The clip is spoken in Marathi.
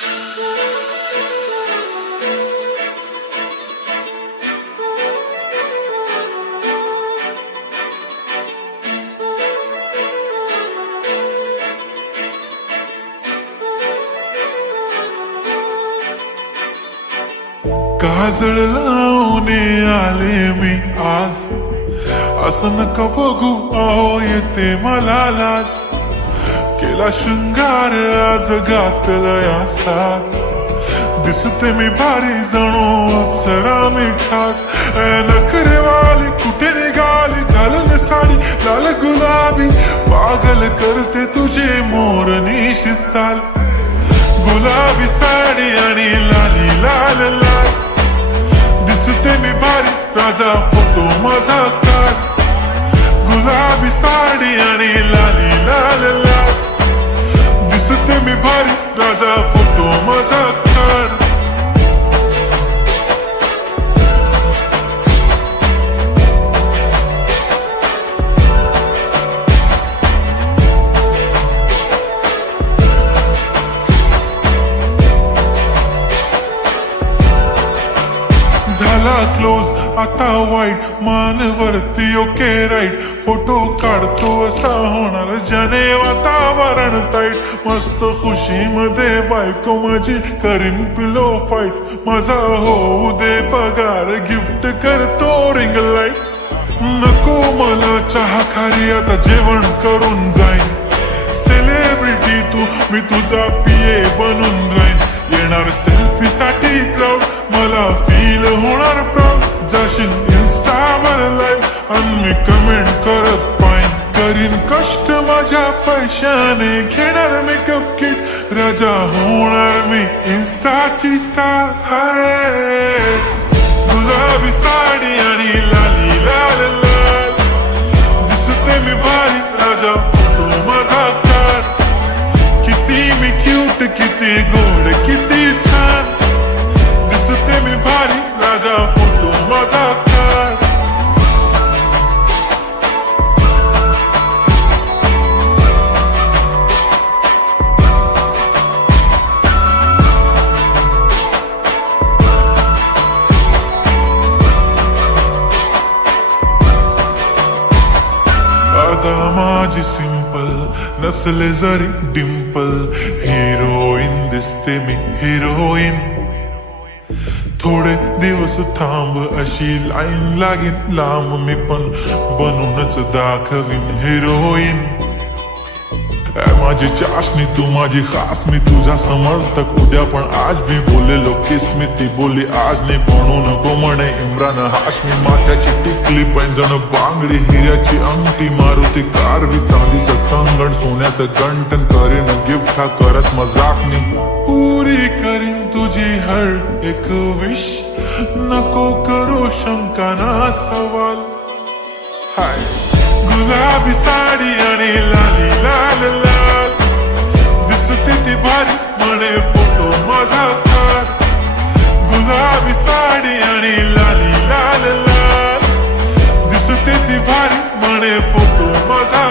काजळ लावून आले मी आज, असं नका बघू अहो येते मला लाज. केला शृंगार आज घातलाय असाच, दिसते मी भारी जणू अप्सरा मी खास. नखरेवाली कुठे निघाली घालून साडी लाल गुलाबी, पागल करते तुझे मोरनीश चाल. गुलाबी साडी आणि लाली लाल लाल, दिसते मी भारी राजा फोटो माझा काढ. गुलाबी साडी आणि लाली लाल लाल, दिसते मी भारी राजा फोटो माझा काढ. झाला क्लोज आता वाईट, मानवरती ओके राईट. फोटो काढतो असा होणार ज्याने वातावरण ताईट. मस्त खुशी मध्ये बायको माझी करीन पिलो फाईट. माझा होऊ दे पगार गिफ्ट करतो रिंग लाईट. नको मला चहा खारी आता जेवण करून जाईन. सेलिब्रिटी तू मी तुझा पिये बनून राहीन. येणार सेल्फी साठी क्राऊड मला फील होणार प्राऊड. जाशील इन्स्टावर लाईव्ह आणि मी कमेंट करत पाईन. करीन कष्ट माझ्या पैशाने घेणार मेकअप किट. राजा होणार मी इन्स्टाची स्टार. हाय गुलाबी साडी आणि लाली लाल लाल, दिसते मी भारी राजा फोटो माझा काढ. किती मी क्यूट किती गोड किती छान, दिसते मी भारी राजा फोटो माझा काढ. आता माझी सिंपल नसले जरी डिंपल, हिरोईन दिसते मी हिरोईन. थोडे दिवस थांब अशी लाईन लागीन लांब, मी पण बनूनच दाखवीन हिरोईन. माझी चाशनी तू माझी खास, मी तुझा समर्थक उद्या पण आज मी बोलेलो किस्मी. ती बोली आज नाही म्हणून नको म्हणे इम्रान हाशमी. माथ्याची टिकली पैंजण बांगडी हिऱ्याची अंगठी, मारुती कारवी चांदीचं कंगण सोन्याचं गंटन. करीन गिफ्ट हा करत मजाकनी, पुरी करीन तुझी हर एक विश. नको करू शंका ना सवाल. हाय गुलाबी साडी आणि लाली लाल लाल, दिसते ती भारी म्हणे फोटो माझा काढ. गुलाबी साडी आणि लाली लाल लाल, दिसते ती भारी म्हणे फोटो माझा.